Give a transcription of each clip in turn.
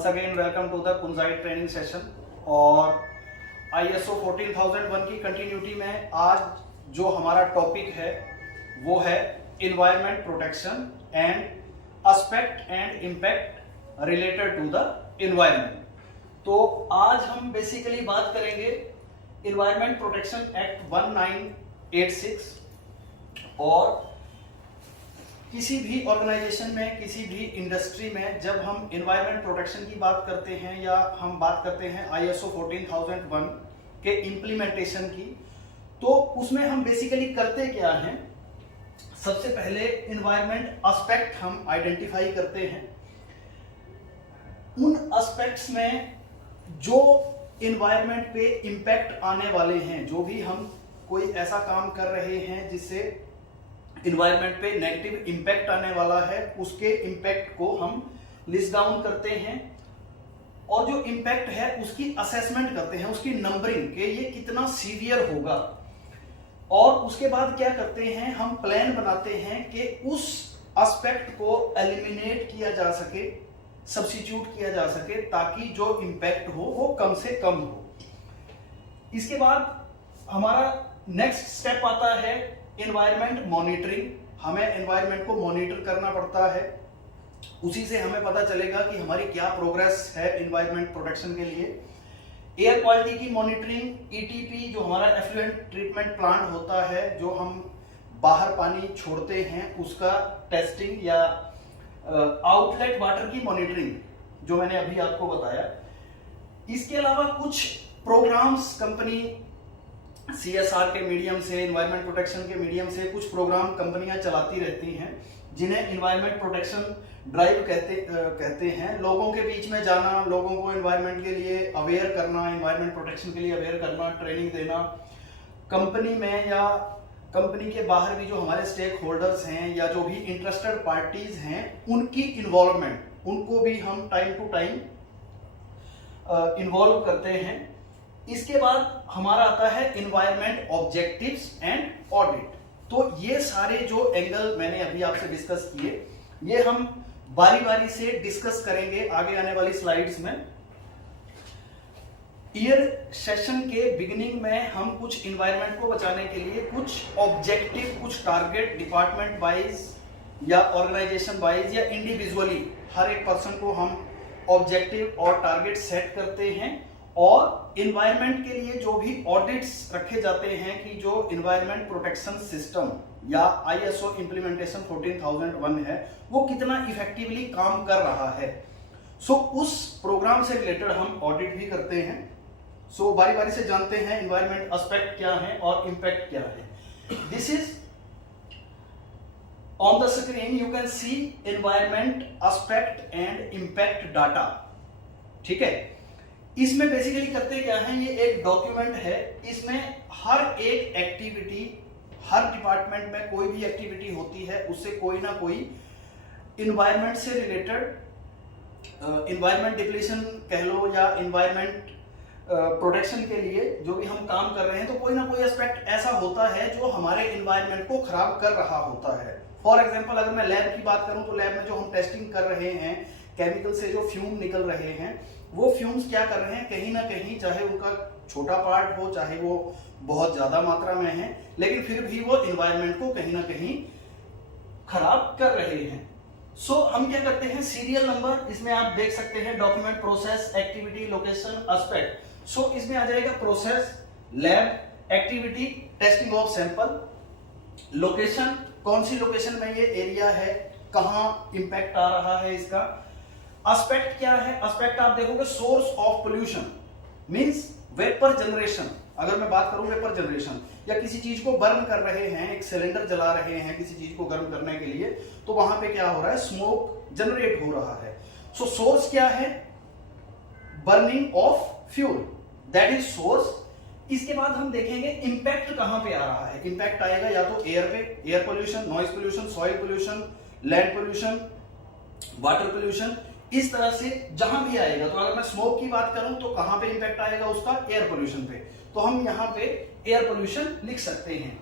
Once again welcome to the Kunzai training session. और ISO 14001 की continuity में आज जो हमारा टॉपिक है वो है environment protection and aspect and impact related to the environment. तो आज हम बेसिकली बात करेंगे इन्वायरमेंट प्रोटेक्शन एक्ट 1986 और किसी भी ऑर्गेनाइजेशन में, किसी भी इंडस्ट्री में जब हम इन्वायरमेंट प्रोटेक्शन की बात करते हैं या हम बात करते हैं ISO 14001 के इम्प्लीमेंटेशन की, तो उसमें हम बेसिकली करते क्या हैं। सबसे पहले इन्वायरमेंट एस्पेक्ट हम आइडेंटिफाई करते हैं। उन एस्पेक्ट्स में जो इन्वायरमेंट पे इम्पैक्ट आने वाले हैं, जो भी हम कोई ऐसा काम कर रहे हैं जिससे इन्वायरमेंट पे नेगेटिव इम्पैक्ट आने वाला है, उसके इम्पैक्ट को हम लिस्ट डाउन करते हैं और जो इम्पैक्ट है उसकी असेसमेंट करते हैं, उसकी नंबरिंग के ये कितना सीवियर होगा। और उसके बाद क्या करते हैं, हम प्लान बनाते हैं कि उस एस्पेक्ट को एलिमिनेट किया जा सके, सब्स्टिट्यूट किया जा सके, ताकि जो इम्पैक्ट हो वो कम से कम हो। इसके बाद हमारा नेक्स्ट स्टेप आता है एनवायरमेंट मॉनिटरिंग। हमें एनवायरमेंट को मॉनिटर करना पड़ता है, उसी से हमें पता चलेगा कि हमारी क्या प्रोग्रेस है एनवायरमेंट प्रोटेक्शन के लिए। एयर क्वालिटी की मॉनिटरिंग, ETP जो हमारा एफ्लुएंट ट्रीटमेंट प्लांट होता है, जो हम बाहर पानी छोड़ते हैं, उसका टेस्टिंग या आउटलेट वाटर की मॉनिटरिंग जो मैंने अभी आपको बताया। इसके अलावा कुछ प्रोग्राम्स कंपनी CSR के मीडियम से, एनवायरमेंट प्रोटेक्शन के मीडियम से कुछ प्रोग्राम कंपनियां चलाती रहती हैं, जिन्हें एनवायरमेंट प्रोटेक्शन ड्राइव कहते हैं। लोगों के बीच में जाना, लोगों को एनवायरमेंट के लिए अवेयर करना, एनवायरमेंट प्रोटेक्शन के लिए अवेयर करना, ट्रेनिंग देना। कंपनी में या कंपनी के बाहर भी जो हमारे स्टेक होल्डर्स हैं या जो भी इंटरेस्टेड पार्टीज हैं, उनकी इन्वॉल्वमेंट, उनको भी हम टाइम टू टाइम इन्वॉल्व करते हैं। इसके बाद हमारा आता है एनवायरमेंट ऑब्जेक्टिव्स एंड ऑडिट। तो ये सारे जो एंगल मैंने अभी आपसे डिस्कस किए, ये हम बारी बारी से डिस्कस करेंगे आगे आने वाली स्लाइड्स में। ईयर सेशन के बिगिनिंग में हम कुछ एनवायरमेंट को बचाने के लिए कुछ ऑब्जेक्टिव, कुछ टारगेट डिपार्टमेंट वाइज या ऑर्गेनाइजेशन वाइज या इंडिविजुअली हर एक पर्सन को हम ऑब्जेक्टिव और टारगेट सेट करते हैं। और इन्वायरमेंट के लिए जो भी ऑडिट्स रखे जाते हैं कि जो इन्वायरमेंट प्रोटेक्शन सिस्टम या ISO इम्प्लीमेंटेशन 14001 है वो कितना इफेक्टिवली काम कर रहा है, सो उस प्रोग्राम से रिलेटेड हम ऑडिट भी करते हैं। सो बारी बारी से जानते हैं इन्वायरमेंट एस्पेक्ट क्या है और इम्पैक्ट क्या है। This is on the screen, you can see environment aspect and impact data. ठीक है, इसमें बेसिकली करते क्या है, ये एक डॉक्यूमेंट है। इसमें हर एक एक्टिविटी, हर डिपार्टमेंट में कोई भी एक्टिविटी होती है, उससे कोई ना कोई इन्वायरमेंट से रिलेटेड, इन्वायरमेंट डिप्लीशन कह लो या इन्वायरमेंट प्रोटेक्शन के लिए जो भी हम काम कर रहे हैं, तो कोई ना कोई एस्पेक्ट ऐसा होता है जो हमारे इन्वायरमेंट को खराब कर रहा होता है। फॉर एग्जाम्पल अगर मैं लैब की बात करूं, तो लैब में जो हम टेस्टिंग कर रहे हैं, केमिकल से जो फ्यूम निकल रहे हैं, वो फ्यूम्स क्या कर रहे हैं, कहीं ना कहीं, चाहे उनका छोटा पार्ट हो, चाहे वो बहुत ज्यादा मात्रा में है, लेकिन फिर भी वो एनवायरनमेंट को कहीं ना कहीं खराब कर रहे हैं। सो हम क्या करते हैं, सीरियल नंबर इसमें आप देख सकते हैं, document, process, activity, location, aspect. So इसमें आ जाएगा process, lab, activity, testing of sample, location, कौन सी लोकेशन में ये एरिया है, कहां इंपैक्ट आ रहा है इसका। एस्पेक्ट क्या है, एस्पेक्ट आप देखोगे source of pollution means vapour generation. अगर मैं बात करूं वेपर जनरेशन, या किसी चीज को बर्न कर रहे हैं, एक सिलेंडर जला रहे हैं किसी चीज को गर्म करने के लिए, तो वहां पे क्या हो रहा है, स्मोक जनरेट हो रहा है। सो सोर्स क्या है, burning of fuel, that is source. इसके बाद हम देखेंगे इंपैक्ट कहां पे आ रहा है। इंपैक्ट आएगा या तो एयर पे, air pollution, noise pollution, soil pollution, land pollution, water pollution, इस तरह से जहां भी आएगा। तो अगर मैं स्मोक की बात करूं तो कहां पे इंपैक्ट आएगा उसका, एयर पोल्यूशन पे, तो हम यहां पे एयर पोल्यूशन लिख सकते हैं।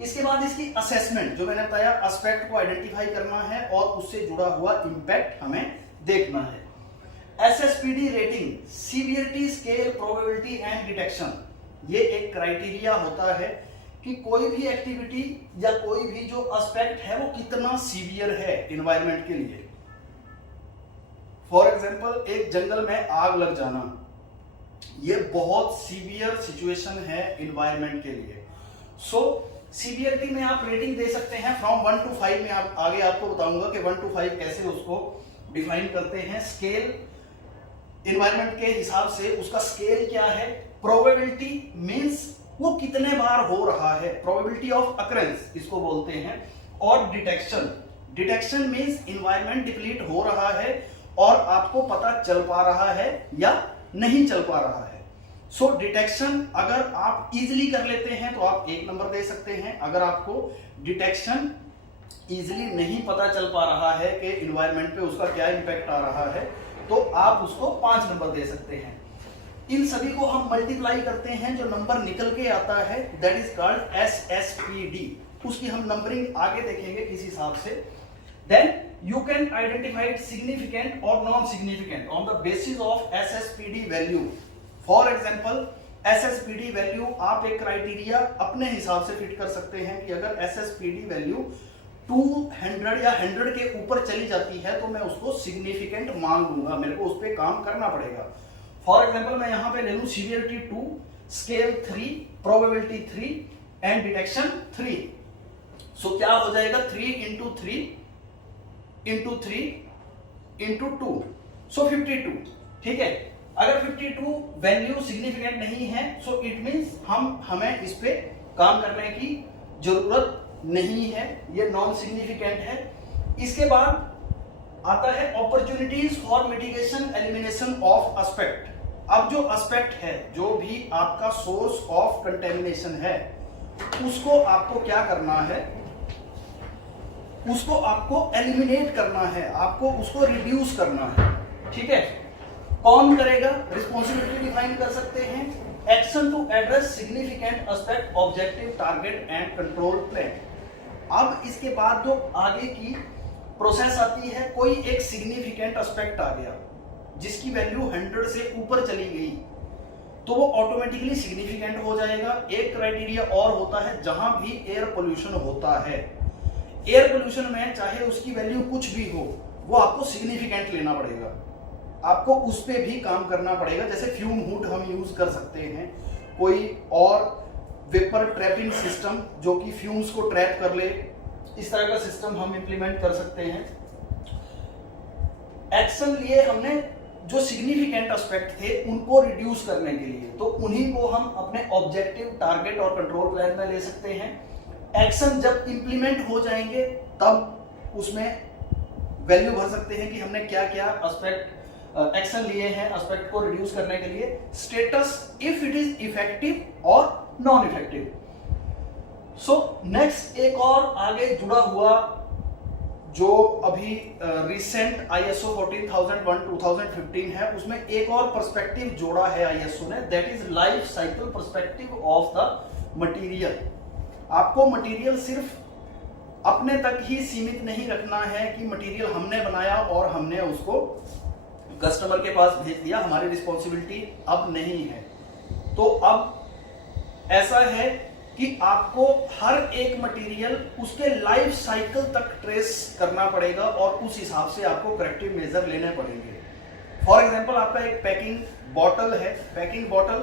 इसके बाद इसकी असेसमेंट, जो मैंने बताया, एस्पेक्ट को आइडेंटिफाई करना है और उससे जुड़ा हुआ इंपैक्ट हमें देखना है। SSPD rating, severity scale probability and detection, ये एक क्राइटेरिया होता है कि कोई भी एक्टिविटी या कोई भी जो एस्पेक्ट है वो कितना सीवियर है एनवायरनमेंट के लिए। फॉर एग्जांपल एक जंगल में आग लग जाना, ये बहुत सीवियर सिचुएशन है एनवायरनमेंट के लिए। सो सीवियरिटी में आप रेटिंग दे सकते हैं फ्रॉम 1 to 5 में। आप आगे आपको बताऊंगा कि 1 to 5 कैसे उसको डिफाइन करते हैं। स्केल एनवायरनमेंट के हिसाब से उसका स्केल क्या है। प्रोबेबिलिटी मींस वो कितने बार हो रहा है, प्रोबेबिलिटी ऑफ अकरेंस इसको बोलते हैं। और detection, detection means environment deplete हो रहा है और आपको पता चल पा रहा है या नहीं चल पा रहा है। सो डिटेक्शन अगर आप इजीली कर लेते हैं तो आप 1 नंबर दे सकते हैं। अगर आपको डिटेक्शन इजीली नहीं पता चल पा रहा है कि एनवायरनमेंट पे उसका क्या इंपैक्ट आ रहा है तो आप उसको 5 नंबर दे सकते हैं। इन सभी को हम मल्टीप्लाई करते हैं, जो नंबर निकल के आता है दैट इज कॉल्ड SSPD। उसकी हम नंबरिंग आगे देखेंगे किस हिसाब से। Then you can identify significant or non-significant on the basis of SSPD value. For example, SSPD value आप एक क्राइटेरिया अपने हिसाब से फिट कर सकते हैं कि अगर SSPD वैल्यू 200 या 100 के ऊपर चली जाती है तो मैं उसको सिग्निफिकेंट मान लूंगा, मेरे को उस पर काम करना पड़ेगा। फॉर एग्जाम्पल मैं यहां पे ले लूं severity 2, scale 3, probability 3 and detection 3। सो क्या हो जाएगा 3 into 3 into 3 into 2, सो 52। ठीक है, अगर 52 वैल्यू सिग्निफिकेंट नहीं है सो इट मींस हमें इस पे काम करने की जरूरत नहीं है, ये नॉन सिग्निफिकेंट है। इसके बाद आता है opportunities for mitigation elimination of aspect. अब जो एस्पेक्ट है, जो भी आपका सोर्स ऑफ कंटेमिनेशन है, उसको आपको क्या करना है, उसको आपको एलिमिनेट करना है, आपको उसको रिड्यूस करना है। ठीक है, कौन करेगा, रिस्पॉन्सिबिलिटी डिफाइन कर सकते हैं। Action to address significant aspect, objective, target and control plan. अब इसके बाद जो आगे की प्रोसेस आती है, कोई एक सिग्निफिकेंट एस्पेक्ट आ गया जिसकी वैल्यू 100 से ऊपर चली गई तो वो ऑटोमेटिकली सिग्निफिकेंट हो जाएगा। एक क्राइटेरिया और होता है, जहां भी एयर पोल्यूशन होता है, एयर पोल्यूशन में चाहे उसकी वैल्यू कुछ भी हो वो आपको सिग्निफिकेंट लेना पड़ेगा, आपको उस पे भी काम करना पड़ेगा। जैसे फ्यूम हुड हम यूज कर सकते हैं, कोई और वेपर ट्रैपिंग सिस्टम जो कि फ्यूम्स को ट्रैप कर ले, इस तरह का सिस्टम हम इंप्लीमेंट कर सकते हैं। एक्शन लिए हमने जो सिग्निफिकेंट एस्पेक्ट थे उनको रिड्यूस करने के लिए, तो उन्हीं को हम अपने ऑब्जेक्टिव, टारगेट और कंट्रोल प्लान में ले सकते हैं। एक्शन जब इंप्लीमेंट हो जाएंगे तब उसमें वैल्यू भर सकते हैं कि हमने क्या क्या एस्पेक्ट एक्शन लिए हैं एस्पेक्ट को रिड्यूस करने के लिए। Status, if it is effective और नॉन इफेक्टिव। सो नेक्स्ट एक और आगे जुड़ा हुआ जो अभी रिसेंट ISO 14001/2015 है, उसमें एक और पर्सपेक्टिव जोड़ा है ISO ने, that is life cycle perspective of the material. आपको मटेरियल सिर्फ अपने तक ही सीमित नहीं रखना है कि मटेरियल हमने बनाया और हमने उसको कस्टमर के पास भेज दिया, हमारी रिस्पॉन्सिबिलिटी अब नहीं है। तो अब ऐसा है कि आपको हर एक मटेरियल उसके लाइफ साइकिल तक ट्रेस करना पड़ेगा और उस हिसाब से आपको करेक्टिव मेजर लेने पड़ेंगे। फॉर एग्जांपल आपका एक पैकिंग बॉटल है, पैकिंग बॉटल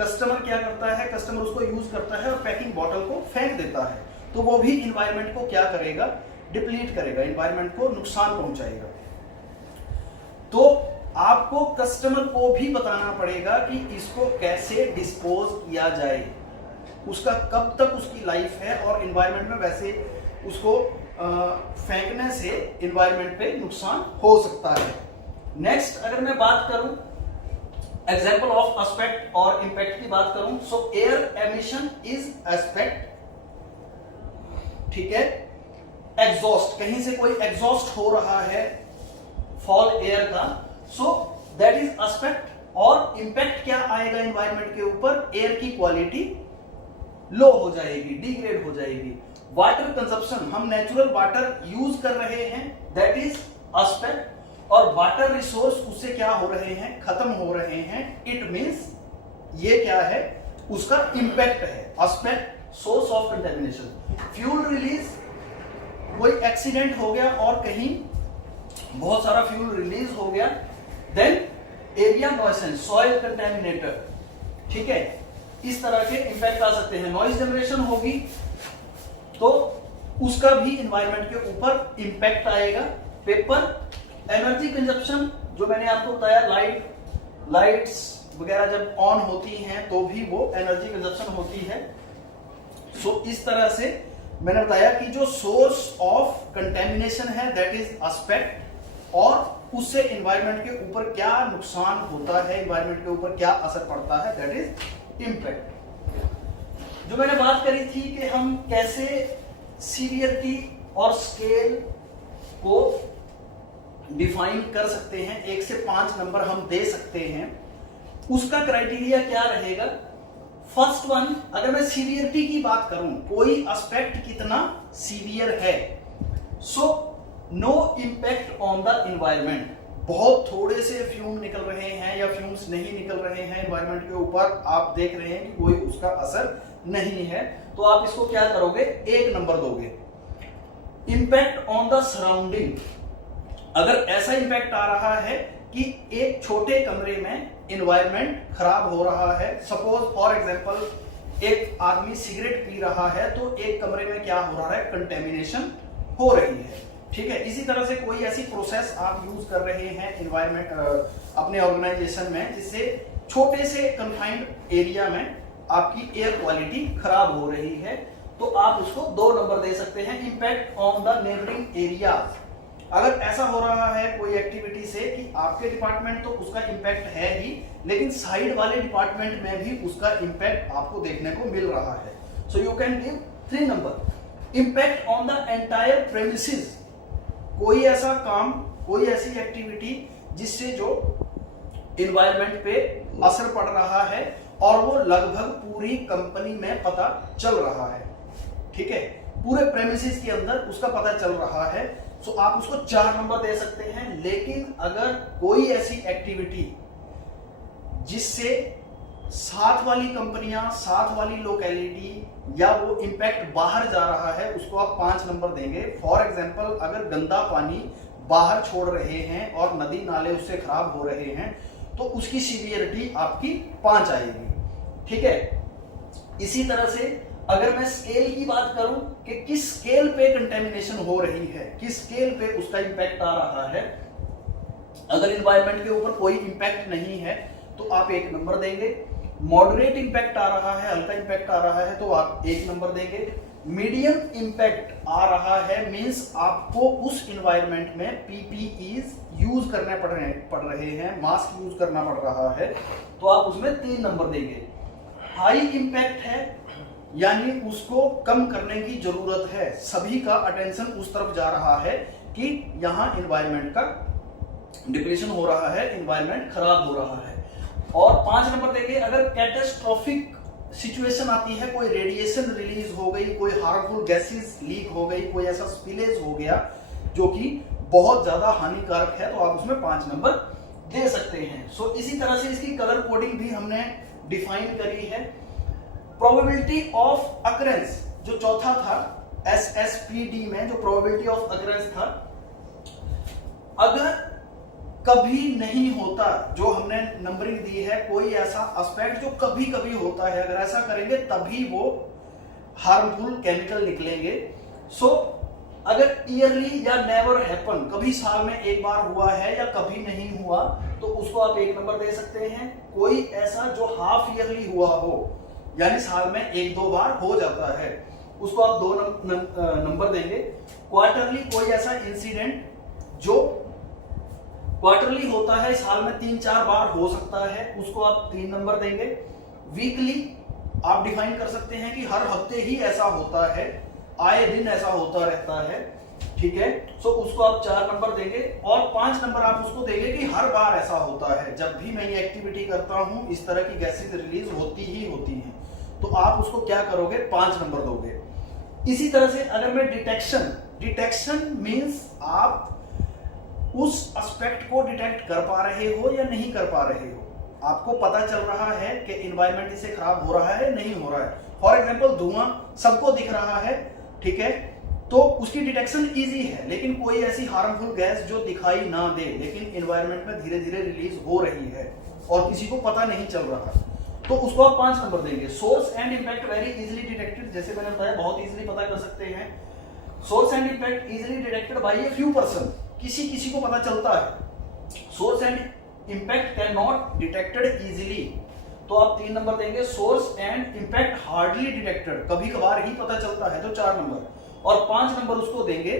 कस्टमर क्या करता है, कस्टमर उसको यूज करता है और पैकिंग बॉटल को फेंक देता है, तो वो भी इन्वायरमेंट को क्या करेगा, डिप्लीट करेगा, इन्वायरमेंट को नुकसान पहुंचाएगा। तो आपको कस्टमर को भी बताना पड़ेगा कि इसको कैसे डिस्पोज किया जाए, उसका कब तक उसकी लाइफ है और एनवायरनमेंट में वैसे उसको फेंकने से एनवायरनमेंट पे नुकसान हो सकता है। नेक्स्ट अगर मैं बात करूं एग्जांपल ऑफ एस्पेक्ट और इंपैक्ट की बात करूं, सो एयर एमिशन इज एस्पेक्ट। ठीक है, एग्जॉस्ट, कहीं से कोई एग्जॉस्ट हो रहा है फॉल एयर का, सो दैट इज एस्पेक्ट। और इंपैक्ट क्या आएगा एनवायरनमेंट के ऊपर, एयर की क्वालिटी लो हो जाएगी, डिग्रेड हो जाएगी। वाटर कंजप्शन, हम नेचुरल वाटर यूज कर रहे हैं, दैट इज एस्पेक्ट। और वाटर रिसोर्स उससे क्या हो रहे हैं, खत्म हो रहे हैं, इट मींस ये क्या है, उसका इंपैक्ट है, aspect, source of contamination. Fuel release, कोई एक्सीडेंट हो गया और कहीं बहुत सारा फ्यूल रिलीज हो गया, देन एरिया नॉइसेंस, सॉइल कंटेमिनेटर, ठीक है, इस तरह के इंपैक्ट आ सकते हैं। नॉइज जनरेशन होगी तो उसका भी एनवायरनमेंट के ऊपर इंपैक्ट आएगा। पेपर, एनर्जी कंजप्शन, जो मैंने आपको बताया, लाइट्स वगैरह जब ऑन होती हैं तो भी वो एनर्जी कंजप्शन होती है। सो इस तरह से मैंने बताया कि जो सोर्स ऑफ कंटेमिनेशन है दैट इज एस्पेक्ट, और उससे एनवायरनमेंट के ऊपर क्या नुकसान होता है, एनवायरनमेंट के ऊपर क्या असर पड़ता है, दैट इज इंपैक्ट। जो मैंने बात करी थी कि हम कैसे सीवियरिटी और स्केल को डिफाइन कर सकते हैं, 1 से 5 नंबर हम दे सकते हैं, उसका क्राइटेरिया क्या रहेगा। फर्स्ट वन, अगर मैं सीवियरिटी की बात करूं, कोई एस्पेक्ट कितना सीवियर है, so no impact on the environment, बहुत थोड़े से फ्यूम निकल रहे हैं या फ्यूम्स नहीं निकल रहे हैं एनवायरनमेंट के ऊपर, आप देख रहे हैं कि कोई उसका असर नहीं है, तो आप इसको क्या करोगे, 1 नंबर दोगे। इंपैक्ट ऑन द सराउंडिंग, अगर ऐसा इंपैक्ट आ रहा है कि एक छोटे कमरे में एनवायरनमेंट खराब हो रहा है, सपोज फॉर एग्जांपल एक आदमी सिगरेट पी रहा है तो एक कमरे में क्या हो रहा है, कंटेमिनेशन हो रही है, ठीक है। इसी तरह से कोई ऐसी प्रोसेस आप यूज कर रहे हैं एनवायरनमेंट अपने ऑर्गेनाइजेशन में जिससे छोटे से कंफाइंड एरिया में आपकी एयर क्वालिटी खराब हो रही है, तो आप उसको 2 नंबर दे सकते हैं। Impact on the neighbouring areas, अगर ऐसा हो रहा है कोई एक्टिविटी से कि आपके डिपार्टमेंट तो उसका इंपैक्ट है ही, लेकिन साइड वाले डिपार्टमेंट में भी उसका इंपैक्ट आपको देखने को मिल रहा है, so you can give 3 number. Impact on the entire premises, कोई ऐसा काम, कोई ऐसी एक्टिविटी जिससे जो एनवायरनमेंट पे असर पड़ रहा है और वो लगभग पूरी कंपनी में पता चल रहा है, ठीक है, पूरे प्रेमिसेस के अंदर उसका पता चल रहा है, सो आप उसको 4 नंबर दे सकते हैं। लेकिन अगर कोई ऐसी एक्टिविटी जिससे साथ वाली कंपनियां, साथ वाली लोकेलिटी या वो इंपैक्ट बाहर जा रहा है, उसको आप 5 नंबर देंगे। फॉर एग्जांपल, अगर गंदा पानी बाहर छोड़ रहे हैं और नदी नाले उससे खराब हो रहे हैं तो उसकी सीवियरिटी आपकी 5 आएगी, ठीक है। इसी तरह से अगर मैं स्केल की बात करूं कि किस स्केल पे कंटेमिनेशन हो रही है, किस स्केल पे उसका इंपैक्ट आ रहा है, अगर एनवायरनमेंट के ऊपर कोई इंपैक्ट नहीं है तो आप 1 नंबर देंगे। मॉडरेट इंपैक्ट आ रहा है, हल्का इंपैक्ट आ रहा है तो आप 1 नंबर देंगे। मीडियम इंपैक्ट आ रहा है मींस आपको उस एनवायरनमेंट में पीपीईज यूज करने पड़ रहे हैं, मास्क यूज करना पड़ रहा है, तो आप उसमें 3 नंबर देंगे। हाई इंपैक्ट है यानी उसको कम करने की जरूरत है, सभी का अटेंशन उस तरफ जा रहा है कि यहाँ एनवायरनमेंट का डिप्रेशन हो रहा है, एनवायरनमेंट खराब हो रहा है। और 5 नंबर देंगे अगर कैटास्ट्रोफिक सिचुएशन आती है, कोई रेडिएशन रिलीज हो गई, कोई हार्मफुल गैसेस लीक हो गई, कोई ऐसा स्पिलेज हो गया जो कि बहुत ज्यादा हानिकारक है, तो आप उसमें 5 नंबर दे सकते हैं। सो इसी तरह से इसकी कलर कोडिंग भी हमने डिफाइन करी है। प्रोबेबिलिटी ऑफ अकरेंस जो चौथा था SSPD में, जो प्रोबेबिलिटी ऑफ अकरेंस था, अगर कभी नहीं होता, जो हमने नंबरिंग दी है, कोई ऐसा एस्पेक्ट जो कभी कभी होता है, अगर ऐसा करेंगे तभी वो हार्मफुल केमिकल निकलेंगे। सो अगर ईयरली या नेवर हैपन, कभी साल में 1 बार हुआ है या कभी नहीं हुआ, तो उसको आप 1 नंबर दे सकते हैं। कोई ऐसा जो हाफ ईयरली हुआ हो यानी साल में 1-2 बार हो जाता है, उसको आप 2 नंबर देंगे। क्वार्टरली, कोई ऐसा इंसिडेंट जो क्वार्टरली होता है, साल में 3-4 बार हो सकता है, उसको आप 3 नंबर देंगे। वीकली आप डिफाइन कर सकते हैं कि हर हफ्ते ही ऐसा होता है, आए दिन ऐसा होता रहता है, ठीक है, सो उसको आप 4 नंबर देंगे। और 5 नंबर आप उसको देंगे कि हर बार ऐसा होता है, जब भी मैं ये एक्टिविटी करता हूं इस तरह की गैसेज रिलीज होती ही होती हैं, तो आप उसको क्या करोगे, 5 नंबर दोगे। इसी तरह से अगर मैं डिटेक्शन मींस आप उस एस्पेक्ट को डिटेक्ट कर पा रहे हो या नहीं कर पा रहे हो। आपको पता चल रहा है कि इन्वायरमेंट इससे खराब हो रहा है नहीं हो रहा है। फॉर एग्जांपल धुआं सबको दिख रहा है, ठीक है, तो उसकी डिटेक्शन इजी है, लेकिन कोई ऐसी हार्मफुल गैस जो दिखाई ना दे लेकिन इन्वायरमेंट में धीरे धीरे रिलीज हो रही है और किसी को पता नहीं चल रहा, तो उसको आप 5 नंबर देंगे। Source and impact very easily detected, जैसे मैंने बताया बहुत इजीली पता कर सकते हैं। Source and impact easily detected by a few person, किसी को पता चलता है। Source and impact can not detected easily, तो आप 3 नंबर देंगे। Source and impact hardly detected, कभी कभार ही पता चलता है, तो 4 नंबर। और 5 नंबर उसको देंगे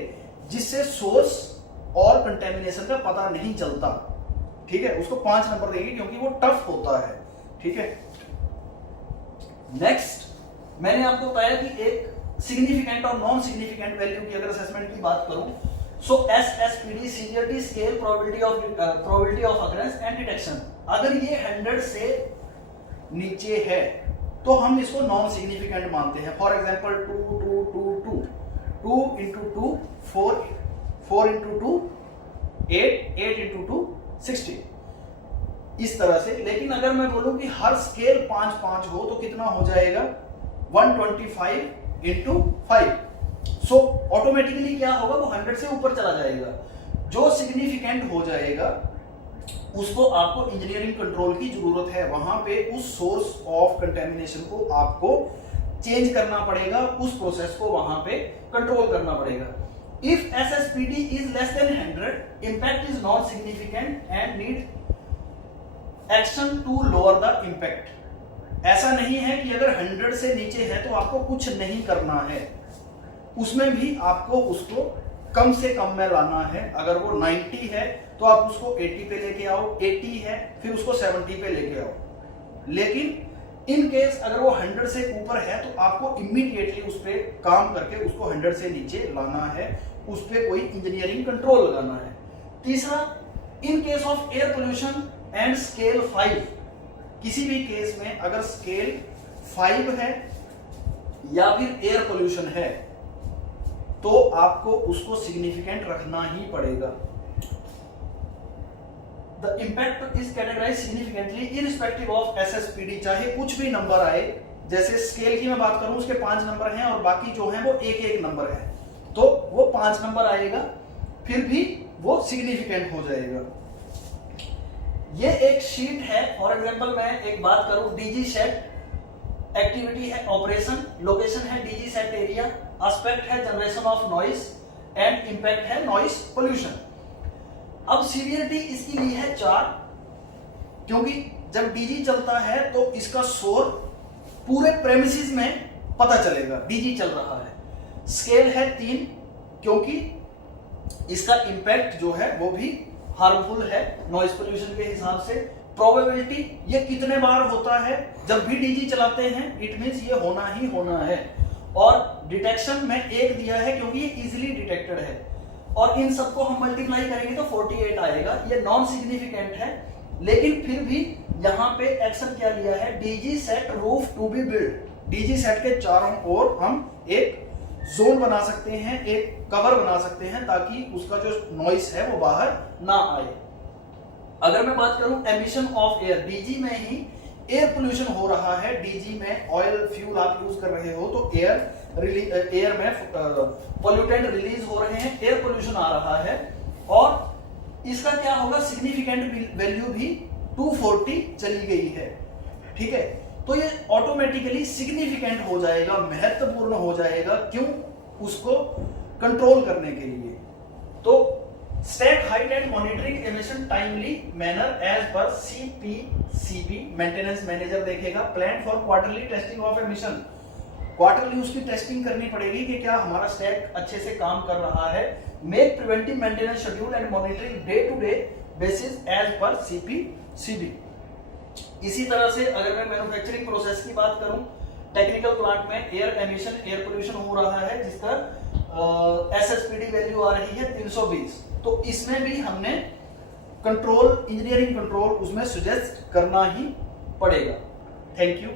जिससे सोर्स और कंटेमिनेशन का पता नहीं चलता, ठीक है, उसको 5 नंबर देंगे क्योंकि वो टफ होता है, ठीक है। नेक्स्ट मैंने आपको बताया कि एक सिग्निफिकेंट और नॉन सिग्निफिकेंट वैल्यू की अगर असेसमेंट की बात करूं, सो SSPD severity scale probability of occurrence and detection, अगर ये 100 से नीचे है तो हम इसको नॉन सिग्निफिकेंट मानते हैं। For example 2 2 2 2 2 into 2 4 4 into 2 8 8 into 2 16, इस तरह से। लेकिन अगर मैं बोलूं कि हर स्केल 5 5 हो तो कितना हो जाएगा 125 into 5, सो ऑटोमेटिकली क्या होगा, वो 100 से ऊपर चला जाएगा। जो सिग्निफिकेंट हो जाएगा उसको आपको इंजीनियरिंग कंट्रोल की जरूरत है, वहां पे उस सोर्स ऑफ कंटेमिनेशन को आपको चेंज करना पड़ेगा, उस प्रोसेस को वहां पे कंट्रोल करना पड़ेगा। If SSPD is less than 100, impact is not significant and need action to lower the impact. ऐसा नहीं है कि अगर 100 से नीचे है तो आपको कुछ नहीं करना है, उसमें भी आपको उसको कम से कम में लाना है। अगर वो 90 है तो आप उसको 80 पे लेके आओ, 80 है फिर उसको 70 पे लेके आओ। लेकिन इन केस अगर वो 100 से ऊपर है तो आपको इमीडिएटली उस पर काम करके उसको 100 से नीचे लाना है, उस पर कोई इंजीनियरिंग कंट्रोल लगाना है। तीसरा, in case of air pollution and scale 5, किसी भी केस में अगर स्केल 5 है या फिर एयर पोल्यूशन है तो आपको उसको सिग्निफिकेंट रखना ही पड़ेगा। The impact is categorized significantly irrespective of SSPD, चाहे कुछ भी नंबर आए। जैसे स्केल की मैं बात करूं उसके 5 नंबर हैं और बाकी जो हैं वो एक एक नंबर है, तो वो 5 नंबर आएगा, फिर भी वो सिग्निफिकेंट हो जाएगा। ये एक शीट है। फॉर एग्जांपल मैं एक बात करूं, DG सेट एक्टिविटी है ऑपरेशन, लोकेशन है DG सेट एरिया, एस्पेक्ट है generation of noise and impact है नॉइस पोल्यूशन। अब सीवियरिटी इसकी ली है 4, क्योंकि जब डीजी चलता है तो इसका शोर पूरे प्रेमिसेस में पता चलेगा, डीजी चल रहा है। स्केल है 3, क्योंकि इसका इंपैक्ट जो है वो भी हार्मफुल है नॉइस पोल्यूशन के हिसाब से। प्रोबेबिलिटी, ये कितने बार होता है, जब भी डीजी चलाते हैं इट मींस ये होना ही होना है। और डिटेक्शन में 1 दिया है क्योंकि ये इजीली डिटेक्टेड है, और इन सबको हम मल्टीप्लाई करेंगे तो 48 आएगा। ये नॉन सिग्निफिकेंट है, लेकिन फिर भी यहाँ पे एक्शन क्या लिया है, DG set roof to be build. DG set के चारों ओर हम एक जोन बना सकते हैं, एक कवर बना सकते हैं, ताकि उसका जो नॉइस है वो बाहर ना आए। अगर मैं बात करूं एमिशन ऑफ एयर, डीजी में ही एयर पोल्यूशन हो रहा है, डीजी में ऑयल फ्यूल आप यूज कर रहे हो तो एयर में पोल्यूटेंट रिलीज हो रहे हैं, एयर पोल्यूशन आ रहा है, और इसका क्या होगा, सिग्निफिकेंट वैल्यू भी 240 चली गई है, ठीक है। तो ये ऑटोमेटिकली सिग्निफिकेंट हो जाएगा, महत्वपूर्ण हो जाएगा। क्यों? उसको कंट्रोल करने के लिए। तो state height and monitoring emission timely manner as per CPCB, maintenance manager देखेगा। Plan for quarterly testing of emission, quarterly उसकी टेस्टिंग करनी पड़ेगी कि क्या हमारा स्टैक अच्छे से काम कर रहा है। Make preventive maintenance schedule and monitoring day to day basis as per CPCB। इसी तरह से अगर मैं मैन्युफैक्चरिंग प्रोसेस की बात करूं, टेक्निकल प्लांट में एयर एमिशन, एयर पोल्यूशन हो रहा है जिसका SSPD वैल्यू आ रही है 320, तो इसमें भी हमने कंट्रोल, इंजीनियरिंग कंट्रोल उसमें सजेस्ट करना ही पड़ेगा। Thank you.